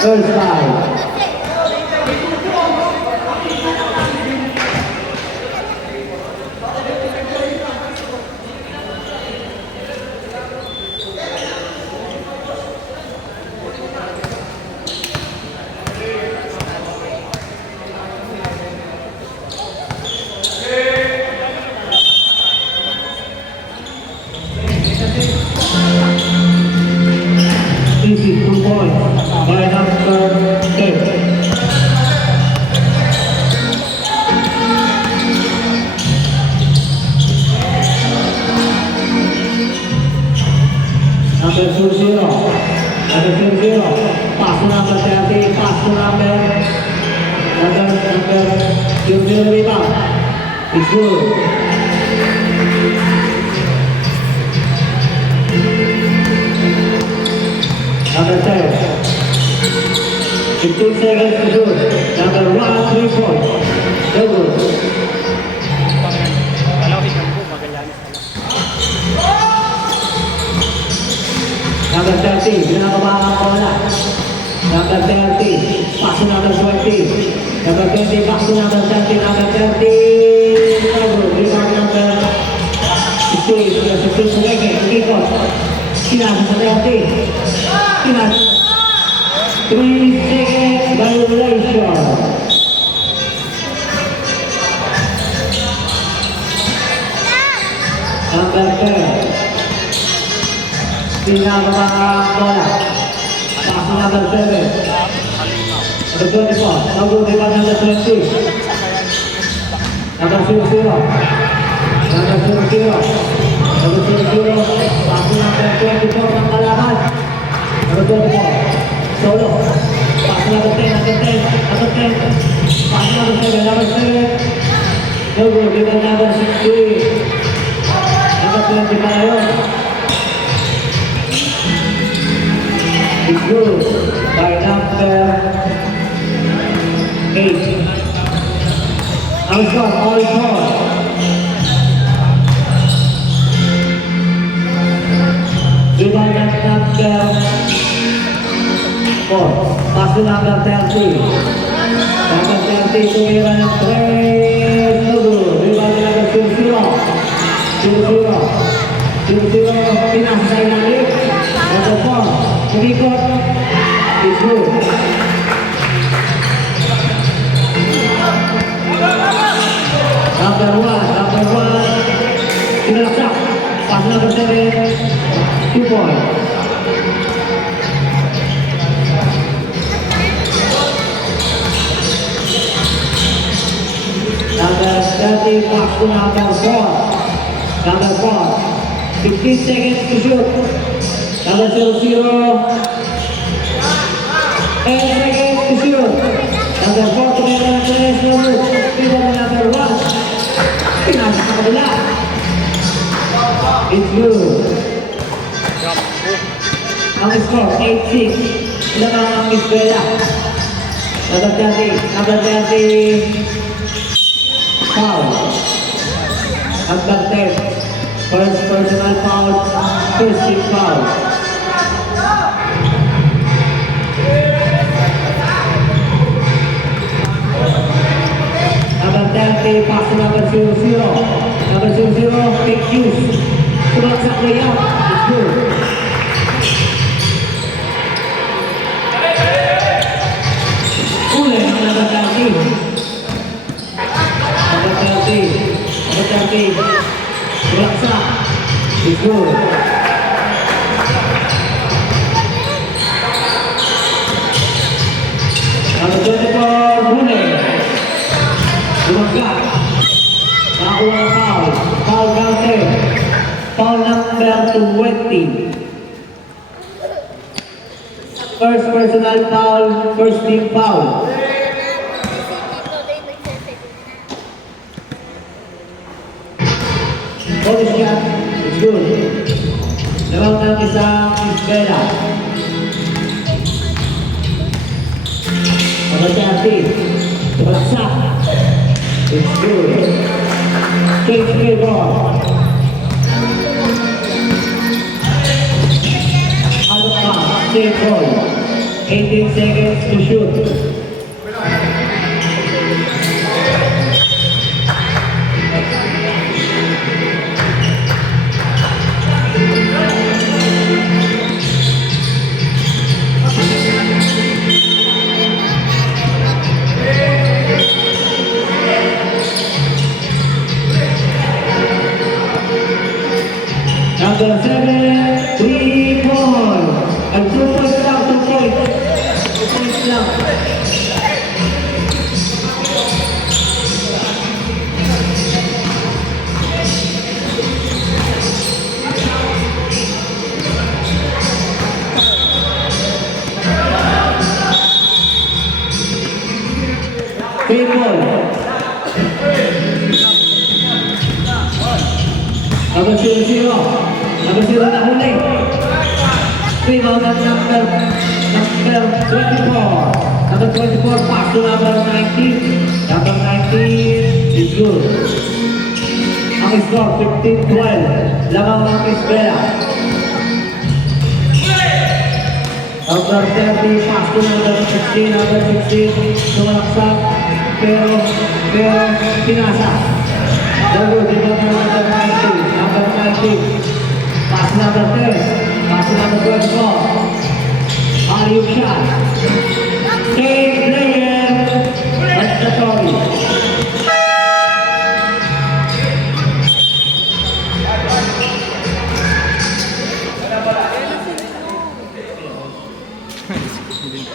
First five. Easy 2 points by number 10. Number 2-0. Number 2-0. Pass to number 30. Pass to number 0-0 rebound. It's good. Number 10. 15 seconds to shoot. Number 1, 3 points. No good. Number 30, pinakabahan ang bola. Number 30, pass to number 20. Number 20, pass to number 30. Number 30, no good. Rebound number 15 seconds. Kickoff. Pinasa sa 30. Pinasa. 3 seconds violation. Number 10. Pinakabahan bola. Pass to number 7. Number 24. No good. Rebound number 20. Number 0-0. Number 0-0. Number 0-0. Pass to number 24 ng kalaban. Number 24. Solo. Pass to number 10. Number 10. Number 10. Pass to number 7. Number 7. No good. Rebound number 16. Number 20 pa na yun. It's good by number 8. All shot, all shot. Rebound number 4. Pass to number 30. Number 30 tumira ng 3. No good. Rebound number 0-0. 0-0. Pinasa sa ilalim. Number 4. Kumikot. It's good. Number 1. Pinalaksak. Pass number 7. 2 points. Number 30. Pass to number 4. Number 4. 15 seconds to shoot. Number 0-0. 8 seconds to shoot. Number 4 to get on the rest of it. Number 1. Pinasa sa kabila. It's good. Ang score, 8-6. Ilan ang Miss Bella? Number 30. Number 30. Foul. Number 10. First personal foul. First team foul. Number 30, pass to number 0-0. Number 0-0, take use. Sumaksak layup. It's good. Ulit ang number 30. Number 30. Number 30. Sumaksak. It's good. Number 24, Brunei. Lumagkat. Nakakuha ng foul. Foul counted. Foul number 20. First personal foul, first team foul. Bonus shot. It's good. Naman ng isang Isbela. Mamatati. Tumalaksak. It's good. Change play ball. Out of bounds. Save ball. 18 seconds to shoot. Number 7, 3 point. And 2 points lang, 2 points. 2 points lang. Three ball. Number 0-0. Number 0 na huli. Rebound at number 24. Number 24 pass to number 19. Number 19 is good. Ang score 15-12. Lamang ng Isbela. Number 30 pass to number 16. Number 16 sumalaksak. Pero pinasa. Double rebound ng number 19. Number 19. Pass number 10. Pass number 24. Alley-oop shot. Save player. At the Tory.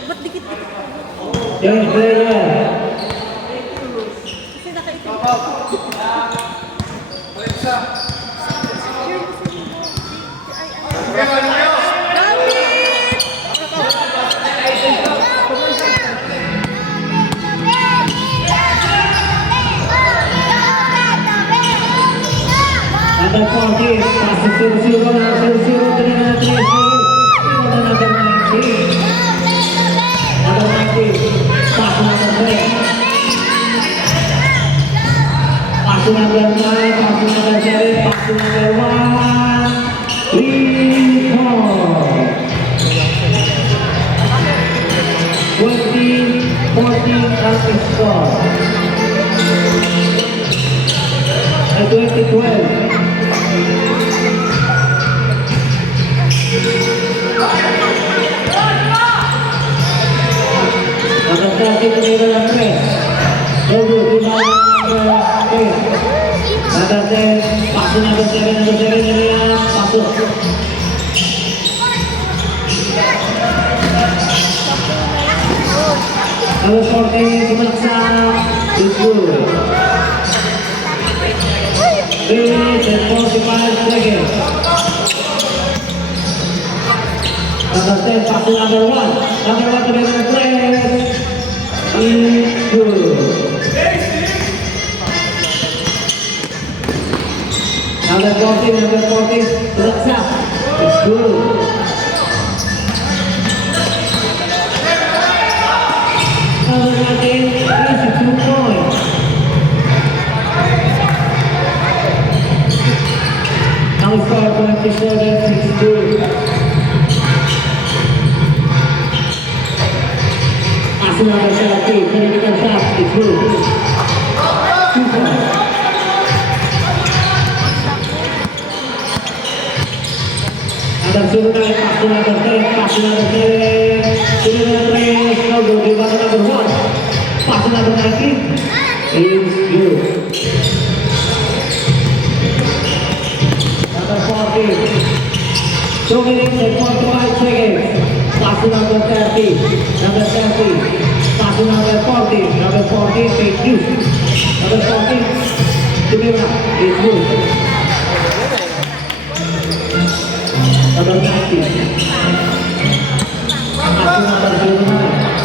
Ba't dikit-dikit? Change player. Kasi nakaitim. Number 14, pass to 0-0 na 0-0, 3 na 3. Number 19. Number 19, pass to number 3. Pass to number 9, pass to number 7, pass to number 1. 3 points. 20-14 ang score. At 20-12. Number 30 tumira ng 3. Dogo, tumira ng 10. Number 10, paso number 7, number 7 nila, paso. Number 14, sumalaksak, is good. 3 and 45 seconds. Number 10, pass to number 1. Number 1 to number 3. Is good. Number 14, sumaksak. It's good. Number 19, is 2 points. Now score 27-62. Pass number 17, critical shot, it's good. 2 points. Number 09, pass to number 10, pass to number 7. Number 3, no good, rebound to number 1. Pass to number 19, it's good. Number 14, 2 minutes and 45 seconds. Pass to number 30. Number 30. Pass to number 40. Number 40, take you. Number 40, Tumira, is good. Number 90. Pass to number 09.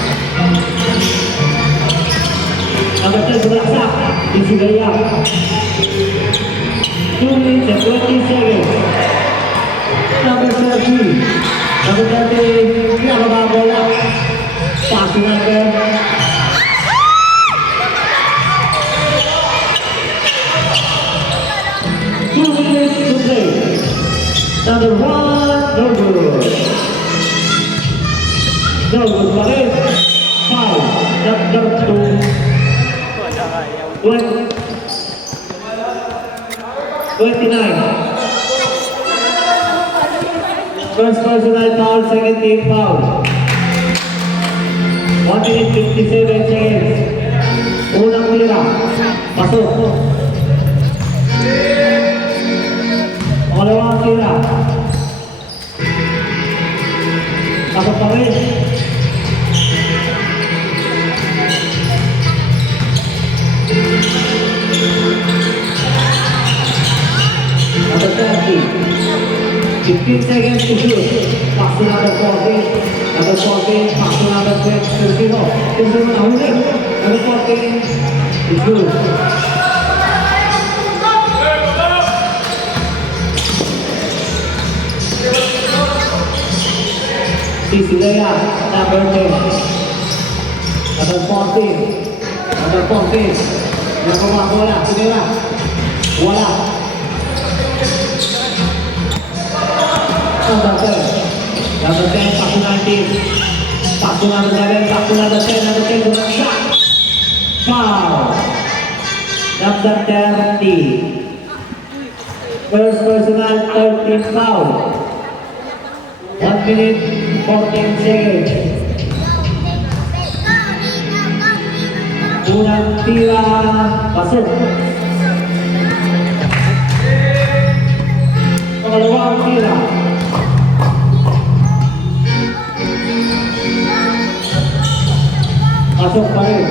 Number 10, Suraksak, is Sugaya. 2 minutes and 20 seconds. Number 30. Number 30, pinakababa bola. Pass to number 2 minutes to play. Number 1, no good. No good pa rin. Foul. Number 2. 29. First personal foul, second team foul. 1 minute 57 seconds. Unang tira. Pasok. Pangalawang tira. Pasok pa rin. Number 30. 15 seconds to shoot. Pass to number 14. Number 14, pass to number 10. Cristiano. Cristiano nahuli. Number 14. To shoot. Cecilia, number 10. Number 14. Number 14. Nakuha bola. Sino na? Wala. Number 10. Number 10, pass to 19. Pass to number 11. Pass to number 10. Number 10, do not shot. Foul. Number 30. First personal 13 foul. 1 minute 14 seconds. Unang tira, pasok. Pangalawang tira. Pasok pa rin.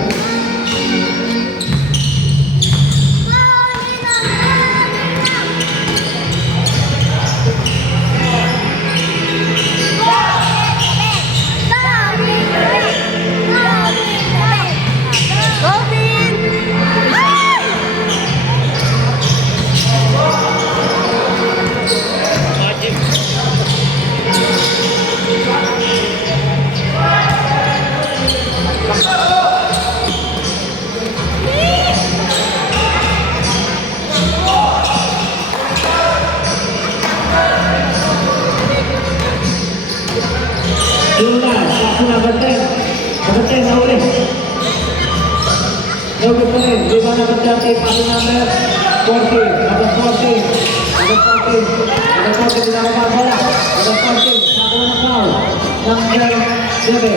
Number 10. Number 10, nahuli. Number 10, di ba number 30, pass number 14. Number 14. Number 14. Number 14, di na bola. Number 14, nakuha ng foul. Number 7.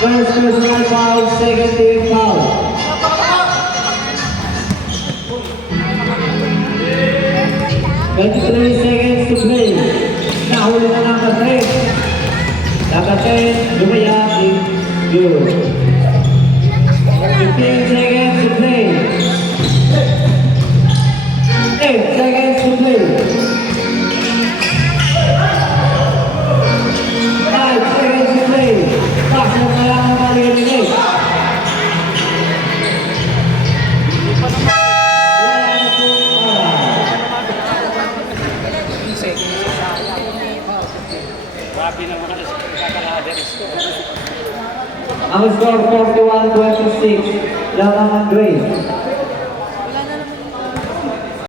First personal foul, second team foul. Twenty-three seconds to play. Nahuli na number 3. Number 10, lumayas, good. 15 seconds to play. 8 seconds to play. 5 seconds to play. Pasok na lang ang mali-eliminate. Ang score 41-26, Lamangan Grace.